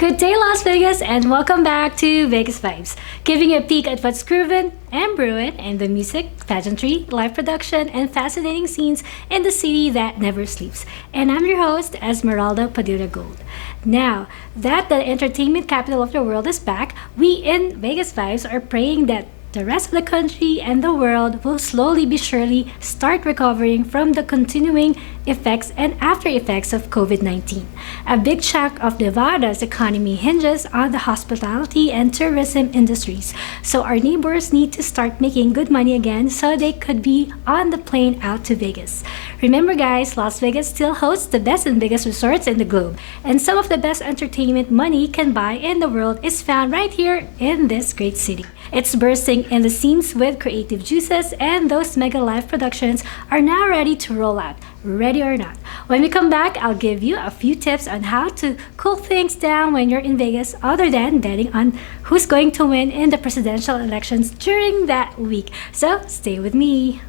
Good day, Las Vegas, and welcome back to Vegas Vibes, giving you a peek at what's grooving and brewing in the music, pageantry, live production, and fascinating scenes in the city that never sleeps. And I'm your host, Esmeralda Padilla-Gould. Now that the entertainment capital of the world is back, we in Vegas Vibes are praying that the rest of the country and the world will slowly but surely start recovering from the continuing effects and after effects of COVID-19. A big chunk of Nevada's economy hinges on the hospitality and tourism industries, so our neighbors need to start making good money again so they could be on the plane out to Vegas. Remember guys, Las Vegas still hosts the best and biggest resorts in the globe, and some of the best entertainment money can buy in the world is found right here in this great city. It's bursting in the scenes with creative juices, and those mega live productions are now ready to roll out, ready or not. When we come back, I'll give you a few tips on how to cool things down when you're in Vegas other than betting on who's going to win in the presidential elections during that week. So stay with me.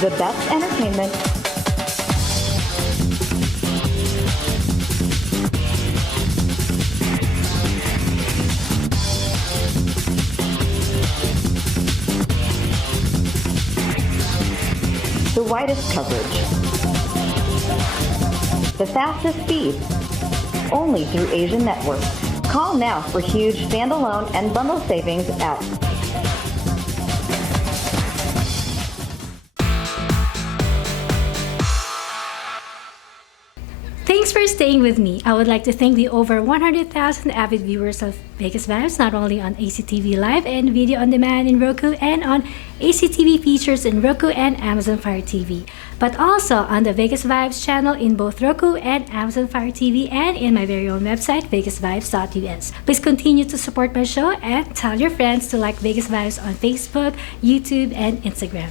The best entertainment, the widest coverage, the fastest speed, only through Asian Network. Call now for huge standalone and bundle savings at Thanks for staying with me. I would like to thank the over 100,000 avid viewers of Vegas Vibes, not only on ACTV Live and Video On Demand in Roku and on ACTV Features in Roku and Amazon Fire TV, but also on the Vegas Vibes channel in both Roku and Amazon Fire TV and in my very own website, VegasVibes.us. Please continue to support my show and tell your friends to like Vegas Vibes on Facebook, YouTube, and Instagram.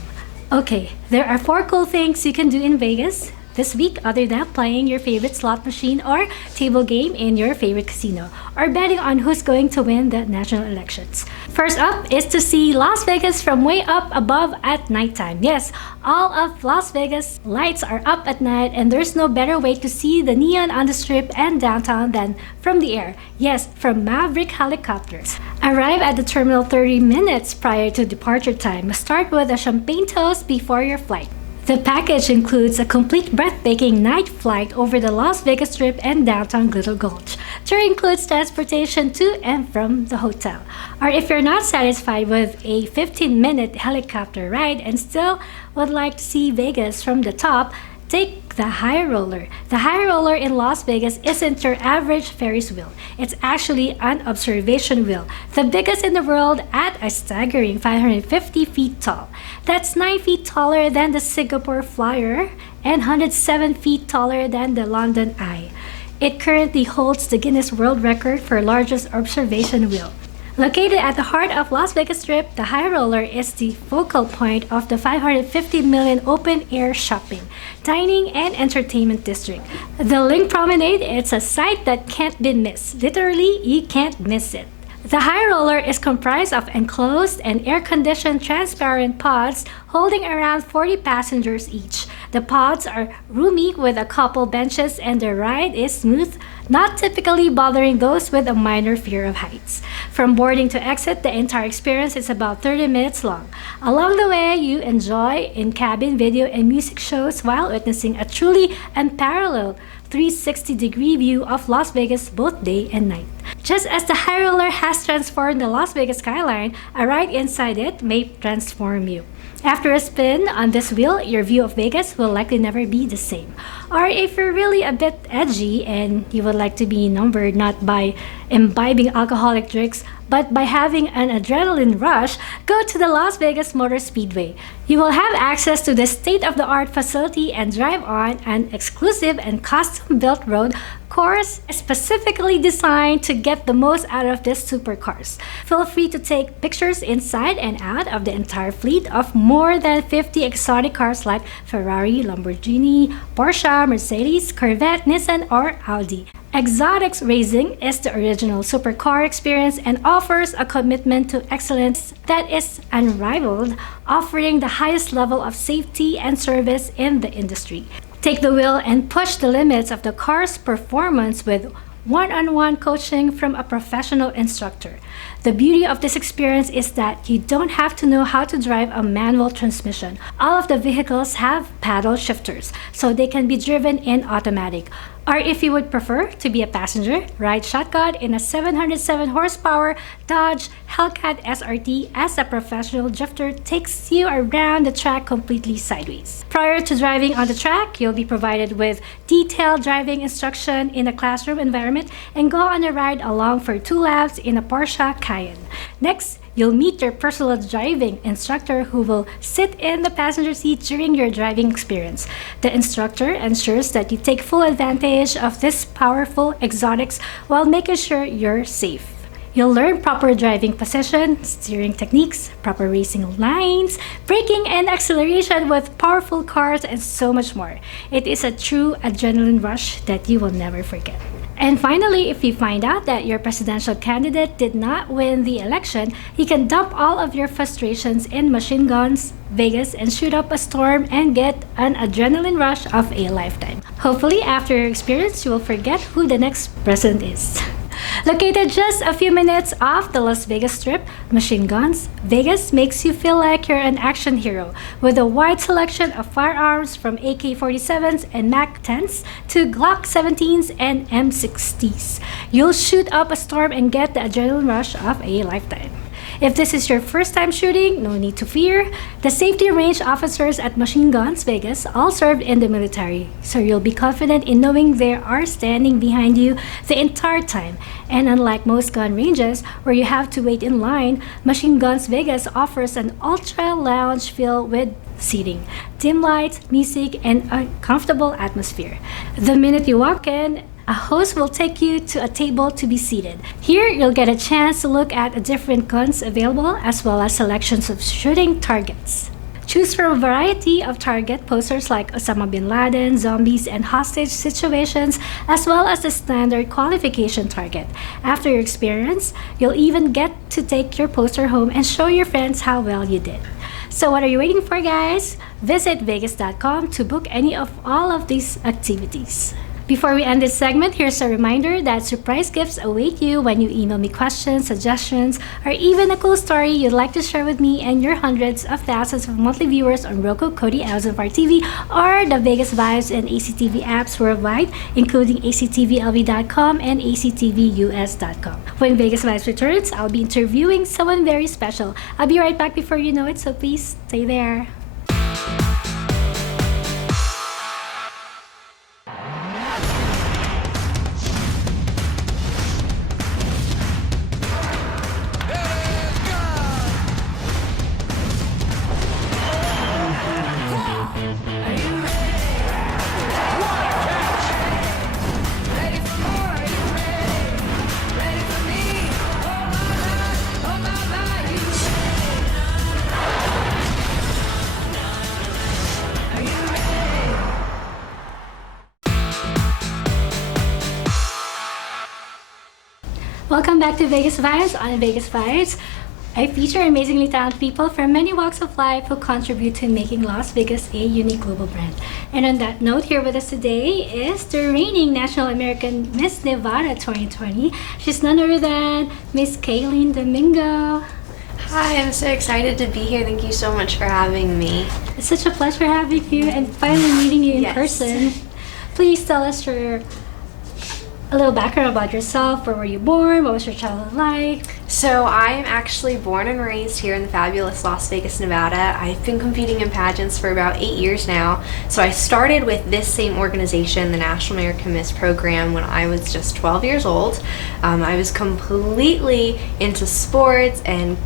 Okay, there are 4 cool things you can do in Vegas this week other than playing your favorite slot machine or table game in your favorite casino or betting on who's going to win the national elections. First up is to see Las Vegas from way up above at nighttime. Yes, all of Las Vegas lights are up at night, and there's no better way to see the neon on the strip and downtown than from the air. Yes, from Maverick helicopters. Arrive at the terminal 30 minutes prior to departure time. Start with a champagne toast before your flight. The package includes a complete breathtaking night flight over the Las Vegas Strip and downtown Glitter Gulch. Tour includes transportation to and from the hotel. Or if you're not satisfied with a 15-minute helicopter ride and still would like to see Vegas from the top, take the High Roller. The High Roller in Las Vegas isn't your average Ferris wheel. It's actually an observation wheel, the biggest in the world at a staggering 550 feet tall. That's 9 feet taller than the Singapore Flyer and 107 feet taller than the London Eye. It currently holds the Guinness World Record for largest observation wheel. Located at the heart of Las Vegas Strip, the High Roller is the focal point of the 550 million open-air shopping, dining, and entertainment district. The Link Promenade is a sight that can't be missed. Literally, you can't miss it. The High Roller is comprised of enclosed and air-conditioned transparent pods holding around 40 passengers each. The pods are roomy with a couple benches, and the ride is smooth, not typically bothering those with a minor fear of heights. From boarding to exit, the entire experience is about 30 minutes long. Along the way, you enjoy in-cabin video and music shows while witnessing a truly unparalleled 360-degree view of Las Vegas both day and night. Just as the High Roller has transformed the Las Vegas skyline, a ride inside it may transform you. After a spin on this wheel, your view of Vegas will likely never be the same. Or if you're really a bit edgy and you would like to be numbered not by imbibing alcoholic drinks, but by having an adrenaline rush, go to the Las Vegas Motor Speedway. You will have access to the state-of-the-art facility and drive on an exclusive and custom-built road course specifically designed to get the most out of these supercars. Feel free to take pictures inside and out of the entire fleet of more than 50 exotic cars like Ferrari, Lamborghini, Porsche, Mercedes, Corvette, Nissan, or Audi. Exotics Racing is the original supercar experience and offers a commitment to excellence that is unrivaled, offering the highest level of safety and service in the industry. Take the wheel and push the limits of the car's performance with one-on-one coaching from a professional instructor. The beauty of this experience is that you don't have to know how to drive a manual transmission. All of the vehicles have paddle shifters, so they can be driven in automatic. Or if you would prefer to be a passenger, ride shotgun in a 707 horsepower Dodge Hellcat SRT as a professional drifter takes you around the track completely sideways. Prior to driving on the track, you'll be provided with detailed driving instruction in a classroom environment and go on a ride along for 2 laps in a Porsche Cayenne. Next, you'll meet your personal driving instructor who will sit in the passenger seat during your driving experience. The instructor ensures that you take full advantage of this powerful exotics while making sure you're safe. You'll learn proper driving position, steering techniques, proper racing lines, braking and acceleration with powerful cars, and so much more. It is a true adrenaline rush that you will never forget. And finally, if you find out that your presidential candidate did not win the election, you can dump all of your frustrations in Machine Guns Vegas and shoot up a storm and get an adrenaline rush of a lifetime. Hopefully, after your experience, you will forget who the next president is. Located just a few minutes off the Las Vegas Strip, Machine Guns Vegas makes you feel like you're an action hero with a wide selection of firearms from AK-47s and MAC-10s to Glock 17s and M60s. You'll shoot up a storm and get the adrenaline rush of a lifetime. If this is your first time shooting, no need to fear. The safety range officers at Machine Guns Vegas all served in the military, so you'll be confident in knowing they are standing behind you the entire time. And unlike most gun ranges where you have to wait in line, Machine Guns Vegas offers an ultra lounge feel with seating, dim lights, music, and a comfortable atmosphere. The minute you walk in, a host will take you to a table to be seated. Here, you'll get a chance to look at the different guns available as well as selections of shooting targets. Choose from a variety of target posters like Osama bin Laden, zombies, and hostage situations, as well as the standard qualification target. After your experience, you'll even get to take your poster home and show your friends how well you did. So what are you waiting for, guys? Visit Vegas.com to book any of all of these activities. Before we end this segment, here's a reminder that surprise gifts await you when you email me questions, suggestions, or even a cool story you'd like to share with me and your hundreds of thousands of monthly viewers on Roku, Kodi, Amazon Fire TV, or the VegasVibes and ACTV apps worldwide, including ACTVLV.com and ACTVUS.com. When VegasVibes returns, I'll be interviewing someone very special. I'll be right back before you know it, so please stay there. Welcome back to Vegas Vibes. On Vegas Vibes, I feature amazingly talented people from many walks of life who contribute to making Las Vegas a unique global brand. And on that note, here with us today is the reigning National American Miss Nevada 2020. She's none other than Miss Kailyn Domingo. Hi, I'm so excited to be here. Thank you so much for having me. It's such a pleasure having you and finally meeting you in person. Please tell us a little background about yourself. Where were you born? What was your childhood like? So I am actually born and raised here in the fabulous Las Vegas, Nevada. I've been competing in pageants for about 8 years now. So I started with this same organization, the National American Miss Program, when I was just 12 years old. I was completely into sports and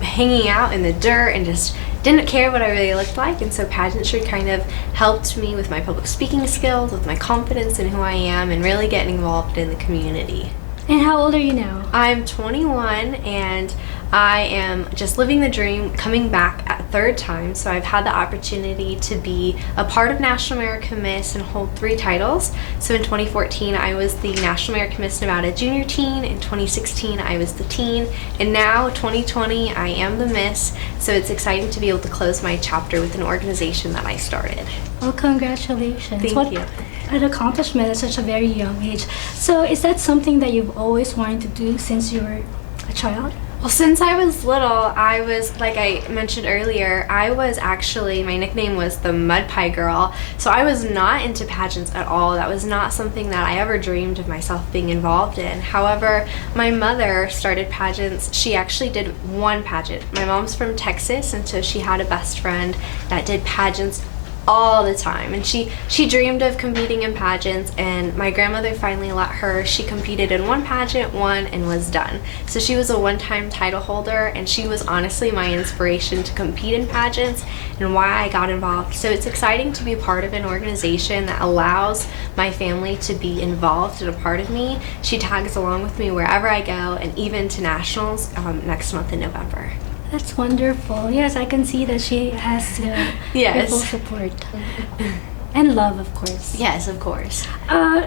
hanging out in the dirt and just didn't care what I really looked like, and so pageantry kind of helped me with my public speaking skills, with my confidence in who I am, and really getting involved in the community. And how old are you now? I'm 21, and I am just living the dream, coming back a third time. So I've had the opportunity to be a part of National American Miss and hold 3 titles. So in 2014, I was the National American Miss Nevada Junior Teen. In 2016, I was the teen. And now, 2020, I am the Miss. So it's exciting to be able to close my chapter with an organization that I started. Well, congratulations. Thank you. An accomplishment at such a very young age. So is that something that you've always wanted to do since you were a child? Well, since I was little, I was, like I mentioned earlier, I was actually, my nickname was the Mud Pie Girl. So I was not into pageants at all. That was not something that I ever dreamed of myself being involved in. However, my mother started pageants. She actually did one pageant. My mom's from Texas, and so she had a best friend that did pageants all the time, and she dreamed of competing in pageants, and my grandmother finally let her. She competed in one pageant, won, and was done. So she was a one-time title holder, and she was honestly my inspiration to compete in pageants and why I got involved. So it's exciting to be part of an organization that allows my family to be involved and a part of me. She tags along with me wherever I go, and even to nationals next month in November. That's wonderful. Yes, I can see that she has your full support. And love, of course. Yes, of course.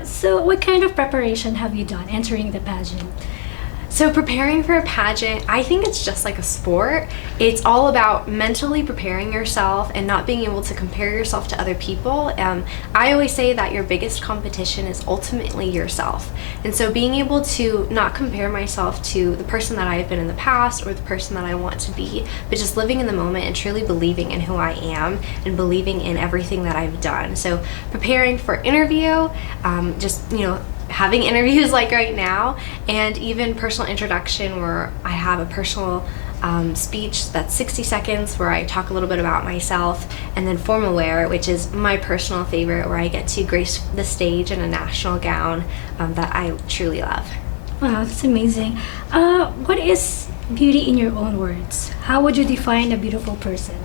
So what kind of preparation have you done entering the pageant? So preparing for a pageant, I think it's just like a sport. It's all about mentally preparing yourself and not being able to compare yourself to other people. I always say that your biggest competition is ultimately yourself. And so being able to not compare myself to the person that I have been in the past or the person that I want to be, but just living in the moment and truly believing in who I am and believing in everything that I've done. So preparing for interview, having interviews like right now, and even personal introduction where I have a personal speech that's 60 seconds where I talk a little bit about myself, and then formal wear, which is my personal favorite, where I get to grace the stage in a national gown that I truly love. Wow, that's amazing. What is beauty in your own words? How would you define a beautiful person?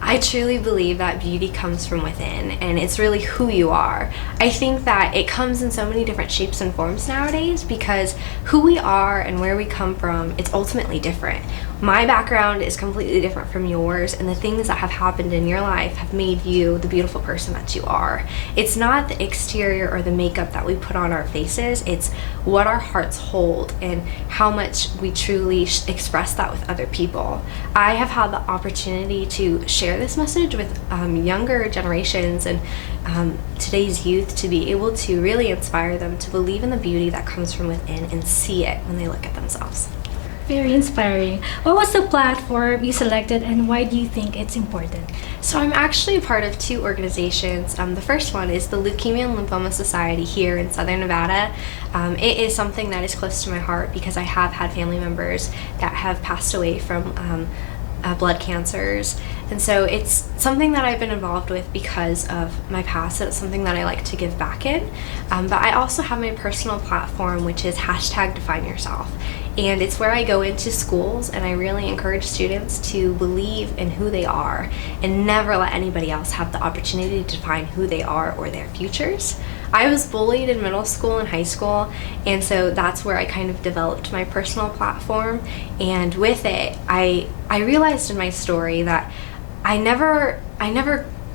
I truly believe that beauty comes from within, and it's really who you are. I think that it comes in so many different shapes and forms nowadays because who we are and where we come from, it's ultimately different. My background is completely different from yours, and the things that have happened in your life have made you the beautiful person that you are. It's not the exterior or the makeup that we put on our faces, it's what our hearts hold and how much we truly express that with other people. I have had the opportunity to share this message with younger generations and today's youth, to be able to really inspire them to believe in the beauty that comes from within and see it when they look at themselves. Very inspiring. What was the platform you selected, and why do you think it's important? So I'm actually a part of 2 organizations. The first one is the Leukemia and Lymphoma Society here in Southern Nevada. It is something that is close to my heart because I have had family members that have passed away from blood cancers, and so it's something that I've been involved with because of my past. It's something that I like to give back in, but I also have my personal platform, which is #DefineYourself, and it's where I go into schools and I really encourage students to believe in who they are and never let anybody else have the opportunity to define who they are or their futures. I was bullied in middle school and high school, and so that's where I kind of developed my personal platform. And with it, I realized in my story that I never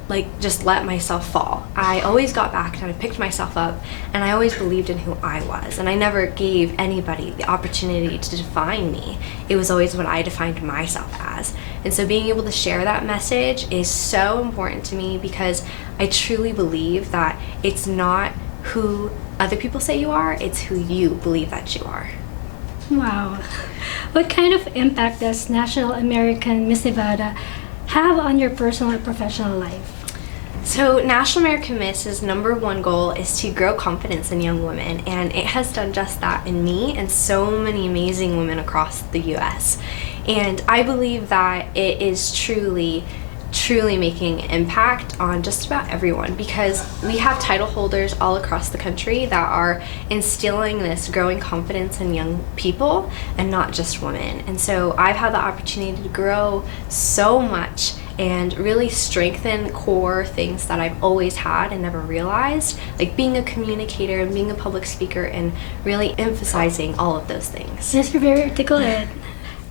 like just let myself fall. I always got back and I picked myself up, and I always believed in who I was, and I never gave anybody the opportunity to define me. It was always what I defined myself as. And so being able to share that message is so important to me because I truly believe that it's not who other people say you are, it's who you believe that you are. Wow. What kind of impact does National American Miss Nevada have on your personal and professional life? So National American Miss's #1 goal is to grow confidence in young women, and it has done just that in me and so many amazing women across the U.S. And I believe that it is truly making an impact on just about everyone, because we have title holders all across the country that are instilling this growing confidence in young people and not just women. And so I've had the opportunity to grow so much and really strengthen core things that I've always had and never realized, like being a communicator and being a public speaker and really emphasizing all of those things. Yes, you're very articulate.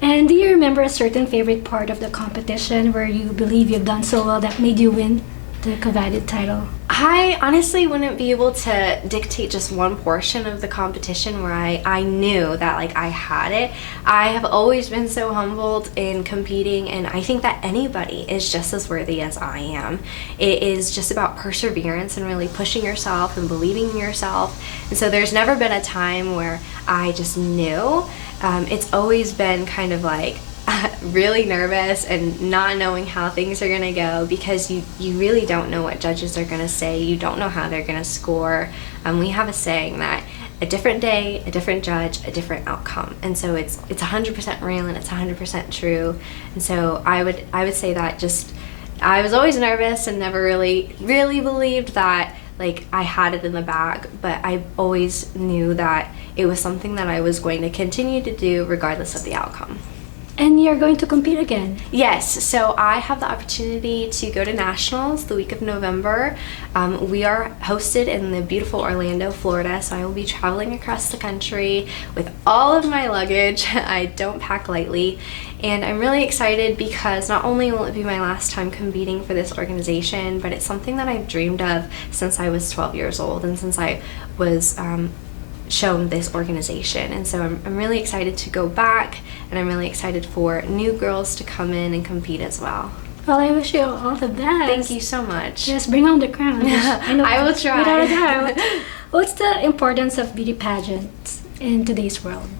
And do you remember a certain favorite part of the competition where you believe you've done so well that made you win the coveted title? I honestly wouldn't be able to dictate just one portion of the competition where I knew that like I had it. I have always been so humbled in competing, and I think that anybody is just as worthy as I am. It is just about perseverance and really pushing yourself and believing in yourself. And so there's never been a time where I just knew. It's always been kind of like really nervous and not knowing how things are going to go, because you really don't know what judges are going to say. You don't know how they're going to score. We have a saying that a different day, a different judge, a different outcome. And so it's 100% real and it's 100% true. And so I would say that just I was always nervous and never really believed that like I had it in the bag, but I always knew that it was something that I was going to continue to do regardless of the outcome. And you're going to compete again? Yes, so I have the opportunity to go to nationals the week of November. We are hosted in the beautiful Orlando, Florida, so I will be traveling across the country with all of my luggage. I don't pack lightly, and I'm really excited because not only will it be my last time competing for this organization, but it's something that I've dreamed of since I was 12 years old and since I was shown this organization. And so I'm really excited to go back, and I'm really excited for new girls to come in and compete as well. Well, I wish you all the best. Thank you so much. Just bring on the crown. I will try. Without a doubt. What's the importance of beauty pageants in today's world?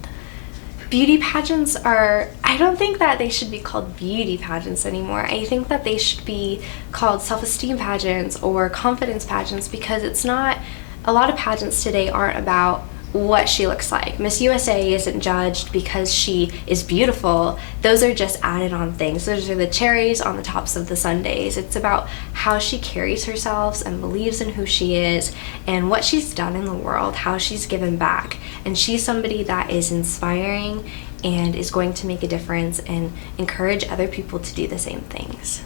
Beauty pageants I don't think that they should be called beauty pageants anymore. I think that they should be called self-esteem pageants or confidence pageants, because it's not, a lot of pageants today aren't about what she looks like. Miss USA isn't judged because she is beautiful. Those are just added on things. Those are the cherries on the tops of the sundaes. It's about how she carries herself and believes in who she is and what she's done in the world, how she's given back. And she's somebody that is inspiring and is going to make a difference and encourage other people to do the same things.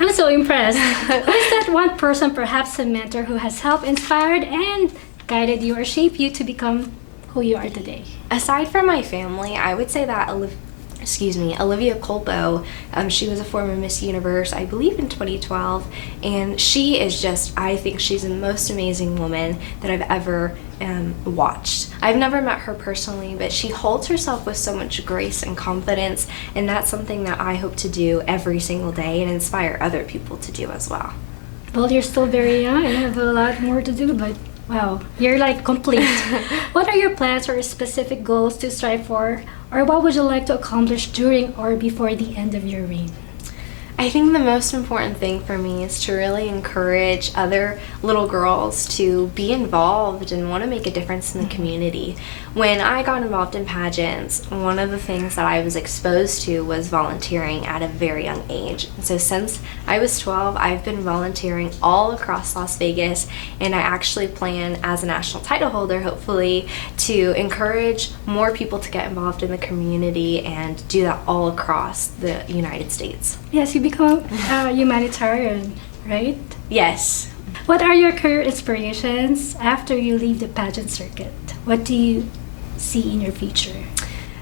I'm so impressed. Who is that one person, perhaps a mentor, who has helped, inspired, and guided you or shaped you to become who you are today? Aside from my family, I would say that Olivia Colpo, she was a former Miss Universe, I believe in 2012, and she is just, I think she's the most amazing woman that I've ever watched. I've never met her personally, but she holds herself with so much grace and confidence, and that's something that I hope to do every single day and inspire other people to do as well. Well, you're still very young and have a lot more to do, but wow, you're like complete. What are your plans or specific goals to strive for, or what would you like to accomplish during or before the end of your reign? I think the most important thing for me is to really encourage other little girls to be involved and want to make a difference in the community. When I got involved in pageants, one of the things that I was exposed to was volunteering at a very young age. So since I was 12, I've been volunteering all across Las Vegas, and I actually plan, as a national title holder, hopefully, to encourage more people to get involved in the community and do that all across the United States. Yes, you become a humanitarian, right? Yes. What are your career inspirations after you leave the pageant circuit? What do you see in your future?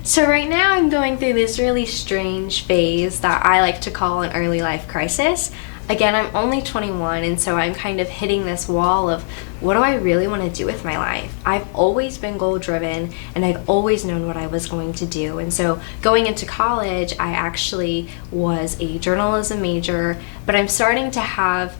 So right now I'm going through this really strange phase that I like to call an early life crisis. Again, I'm only 21, and so I'm kind of hitting this wall of what do I really want to do with my life? I've always been goal-driven, and I've always known what I was going to do. And so going into college, I actually was a journalism major, but I'm starting to have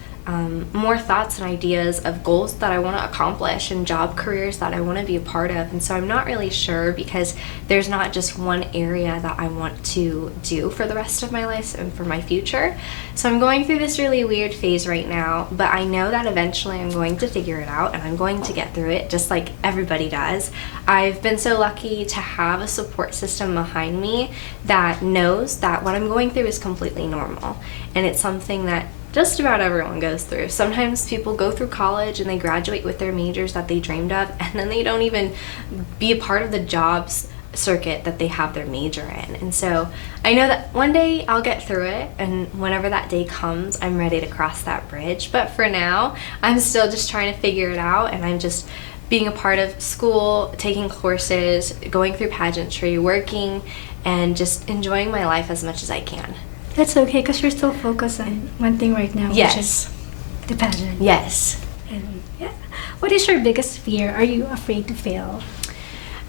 more thoughts and ideas of goals that I want to accomplish and job careers that I want to be a part of. And so I'm not really sure, because there's not just one area that I want to do for the rest of my life and for my future. So I'm going through this really weird phase right now, but I know that eventually I'm going to figure it out and I'm going to get through it just like everybody does. I've been so lucky to have a support system behind me that knows that what I'm going through is completely normal, and it's something that just about everyone goes through. Sometimes people go through college and they graduate with their majors that they dreamed of, and then they don't even be a part of the jobs circuit that they have their major in. And so I know that one day I'll get through it, and whenever that day comes, I'm ready to cross that bridge. But for now, I'm still just trying to figure it out, and I'm just being a part of school, taking courses, going through pageantry, working, and just enjoying my life as much as I can. That's okay, because you're still focused on one thing right now, Yes. which is the pageant. Yes. And yeah. What is your biggest fear? Are you afraid to fail?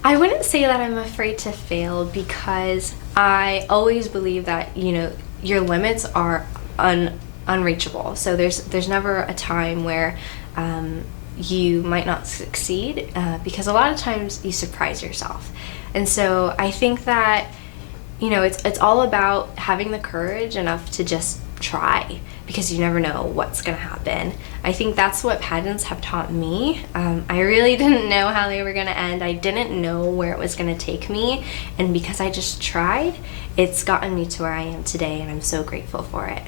I wouldn't say that I'm afraid to fail, because I always believe that, you know, your limits are unreachable. So there's never a time where you might not succeed, because a lot of times you surprise yourself. And so I think that, you know, it's all about having the courage enough to just try, because you never know what's going to happen. I think that's what pageants have taught me. I really didn't know how they were going to end. I didn't know where it was going to take me, and because I just tried, it's gotten me to where I am today, and I'm so grateful for it.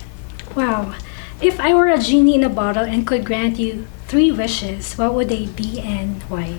Wow. If I were a genie in a bottle and could grant you 3 wishes, what would they be and why?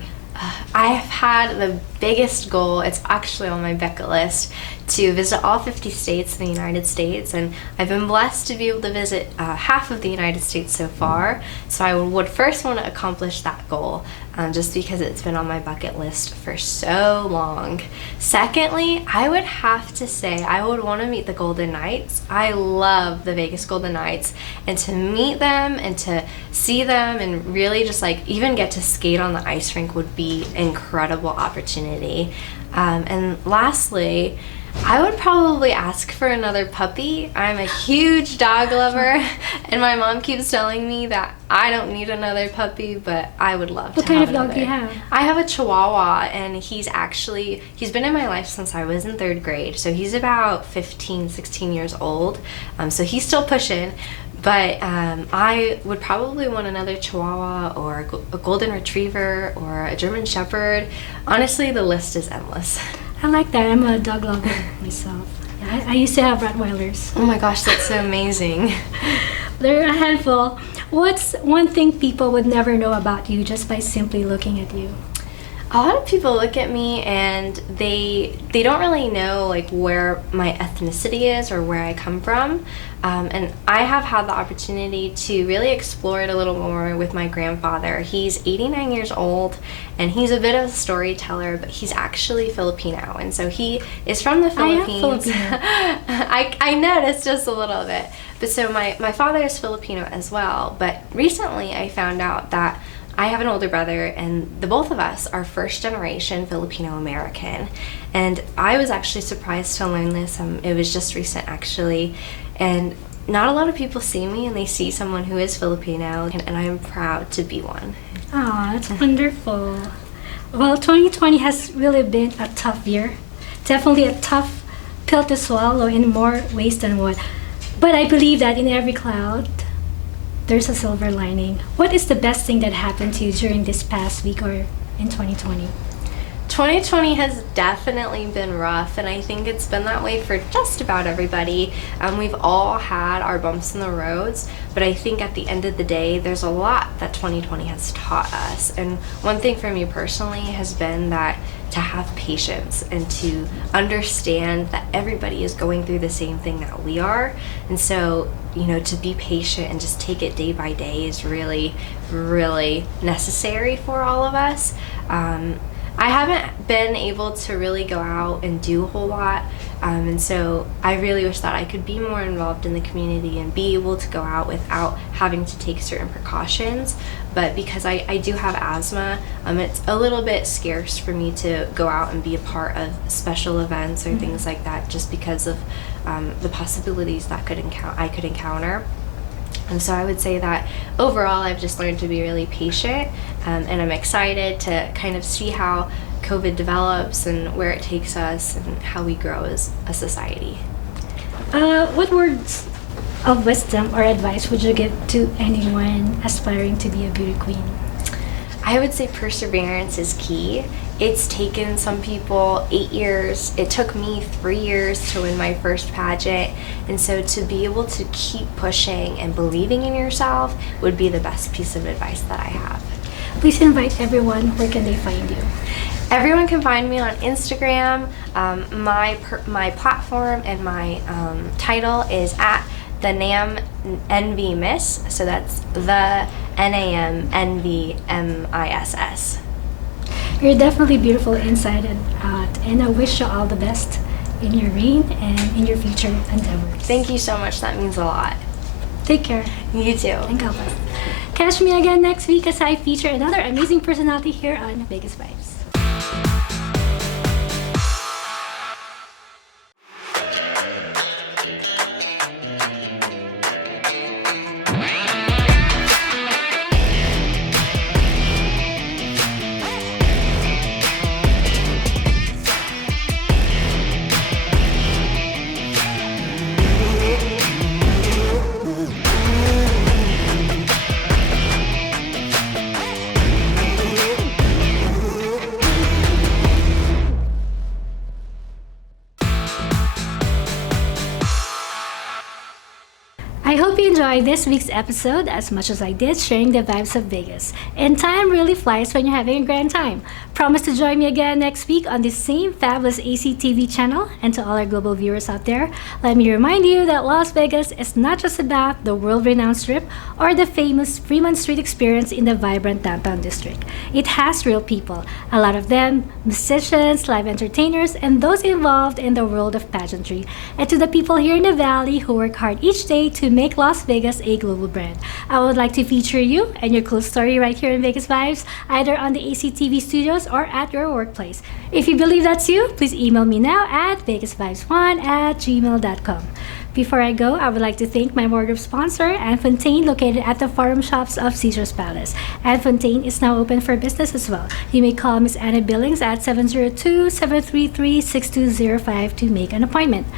I have had the biggest goal, it's actually on my bucket list, to visit all 50 states in the United States, and I've been blessed to be able to visit half of the United States so far. So I would first want to accomplish that goal, just because it's been on my bucket list for so long. Secondly, I would have to say I would want to meet the Golden Knights. I love the Vegas Golden Knights, and to meet them and to see them and really just like even get to skate on the ice rink would be an incredible opportunity. And lastly, I would probably ask for another puppy. I'm a huge dog lover, and my mom keeps telling me that I don't need another puppy, but I would love to have another. What kind of dog do you have? I have a Chihuahua, and he's been in my life since I was in 3rd grade, so he's about 15, 16 years old, so he's still pushing. But I would probably want another Chihuahua or a Golden Retriever or a German Shepherd. Honestly, the list is endless. I like that. I'm a dog lover myself. Yeah, I used to have Rottweilers. Oh my gosh, that's so amazing. They're a handful. What's one thing people would never know about you just by simply looking at you? A lot of people look at me and they don't really know like where my ethnicity is or where I come from, and I have had the opportunity to really explore it a little more with my grandfather. He's 89 years old, and he's a bit of a storyteller, but he's actually Filipino, and so he is from the Philippines. I noticed just a little bit, but so my father is Filipino as well, but recently I found out that I have an older brother, and the both of us are first generation Filipino American. And I was actually surprised to learn this. It was just recent actually. And not a lot of people see me and they see someone who is Filipino, and I'm proud to be one. Oh, that's wonderful. Well, 2020 has really been a tough year. Definitely a tough pill to swallow in more ways than one. But I believe that in every cloud, there's a silver lining. What is the best thing that happened to you during this past week or in 2020? 2020 has definitely been rough, and I think it's been that way for just about everybody. We've all had our bumps in the roads, but I think at the end of the day, there's a lot that 2020 has taught us. And one thing for me personally has been that to have patience and to understand that everybody is going through the same thing that we are. And so, you know, to be patient and just take it day by day is really, really necessary for all of us. I haven't been able to really go out and do a whole lot, and so I really wish that I could be more involved in the community and be able to go out without having to take certain precautions. But because I do have asthma, it's a little bit scarce for me to go out and be a part of special events or things like that, just because of the possibilities that I could encounter. And so I would say that overall I've just learned to be really patient, and I'm excited to kind of see how COVID develops and where it takes us and how we grow as a society. What words of wisdom or advice would you give to anyone aspiring to be a beauty queen? I would say perseverance is key. It's taken some people 8 years. It took me 3 years to win my first pageant. And so to be able to keep pushing and believing in yourself would be the best piece of advice that I have. Please invite everyone. Where can they find you? Everyone can find me on Instagram. My platform and my title is at the NAM NV Miss. So that's the NAMNVMISS. You're definitely beautiful inside and out, and I wish you all the best in your reign and in your future endeavors. Thank you so much. That means a lot. Take care. You too. And God bless. Catch me again next week as I feature another amazing personality here on Vegas Vibes. I hope you enjoyed this week's episode as much as I did sharing the vibes of Vegas. And time really flies when you're having a grand time. Promise to join me again next week on this same fabulous ACTV channel. And to all our global viewers out there, let me remind you that Las Vegas is not just about the world-renowned Strip or the famous Fremont Street experience in the vibrant downtown district. It has real people, a lot of them musicians, live entertainers, and those involved in the world of pageantry. And to the people here in the Valley who work hard each day to make Las Vegas a global brand, I would like to feature you and your cool story right here in Vegas Vibes, either on the ACTV studios or at your workplace. If you believe that's you, please email me now at vegasvibes1@gmail.com. Before I go, I would like to thank my wardrobe sponsor, Anne Fontaine, located at the Forum Shops of Caesars Palace. Anne Fontaine is now open for business as well. You may call Miss Anna Billings at 702-733-6205 to make an appointment.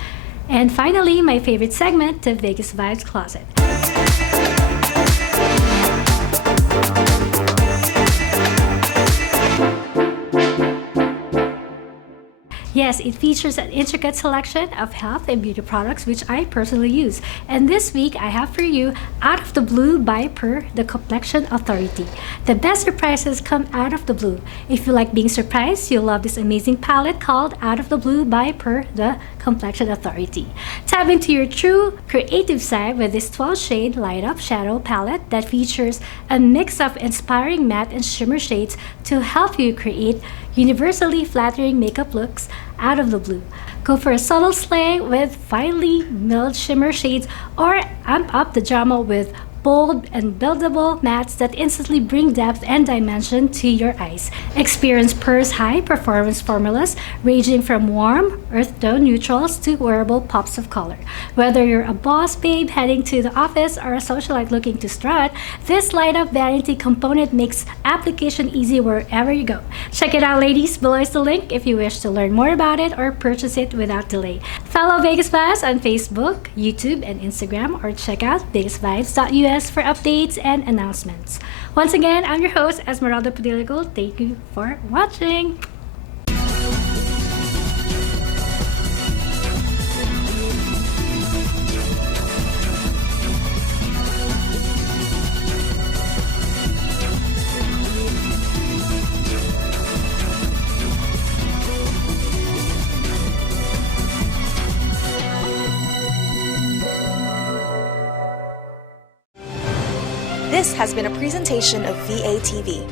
And finally, my favorite segment, the Vegas Vibes Closet. Yes, it features an intricate selection of health and beauty products which I personally use. And this week, I have for you Out of the Blue by Per, the Complexion Authority. The best surprises come out of the blue. If you like being surprised, you'll love this amazing palette called Out of the Blue by Per, the Complexion Authority. Tap into your true creative side with this 12-shade light-up shadow palette that features a mix of inspiring matte and shimmer shades to help you create universally flattering makeup looks out of the blue. Go for a subtle slay with finely milled shimmer shades, or amp up the drama with bold and buildable mattes that instantly bring depth and dimension to your eyes. Experience Per's high-performance formulas ranging from warm, earth tone neutrals to wearable pops of color. Whether you're a boss babe heading to the office or a socialite looking to strut, this light-up vanity component makes application easy wherever you go. Check it out, ladies. Below is the link if you wish to learn more about it or purchase it without delay. Follow Vegas Vibes on Facebook, YouTube, and Instagram, or check out VegasVibes.us for updates and announcements. Once again, I'm your host, Esmeralda Padilla-Gould. Thank you for watching. This has been a presentation of VATV,